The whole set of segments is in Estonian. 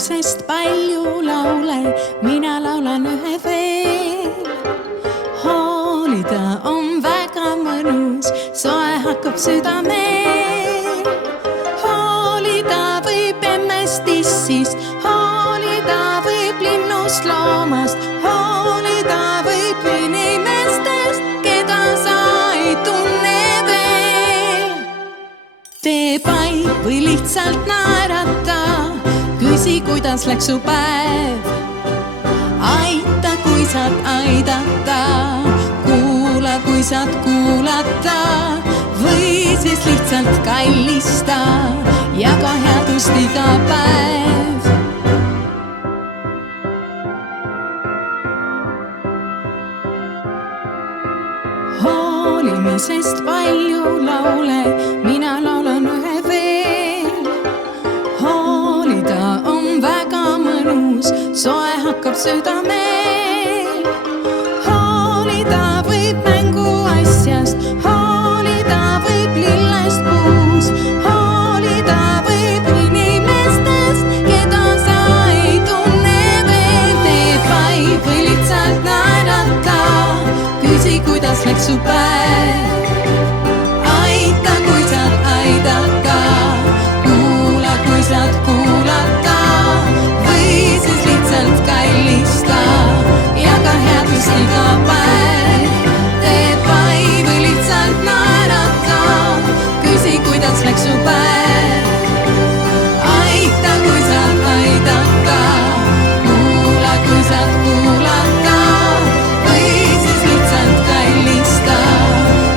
hoolimisest palju laule, mina laulan ühe veel. Hoolida on väga mõnus, soe hakkab südamel. Hoolida võib emmest tissist, hoolida võib linnust loomast, hoolida võib inimestest, keda sa ei tunne veel. Tee vaid või lihtsalt naerata, küsi, kuidas läks su päev. Aita, kui saad aidata, kuula, kui saad kuulata, või siis lihtsalt kallista, jaga headust iga päev. Hoolimisest palju laule, mina laulan ühe veel. Hoolida on väga mõnus, soe hakkab südamel. Hoolida võib mänguasjast, hoolida võib lillest puus, hoolida võib inimestest, keda sa ei tunne veel. Tee vaid või lihtsalt naerata, küsi, kuidas läks su päev. Aita, kui saad aidata, kuula, kui saad kuulata, või siis lihtsalt kallista, jaga headust iga päev. Tee vaid või lihtsalt naerata, küsi, kuidas läks su päev. Aita, kui saad aidata, kuula, kui saad kuulata, või siis lihtsalt kallista,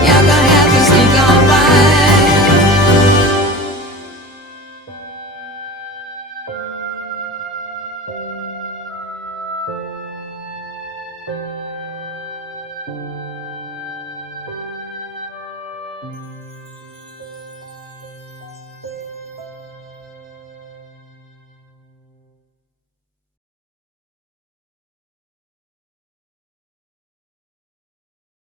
jaga headust iga päev. Thank you. Thank you.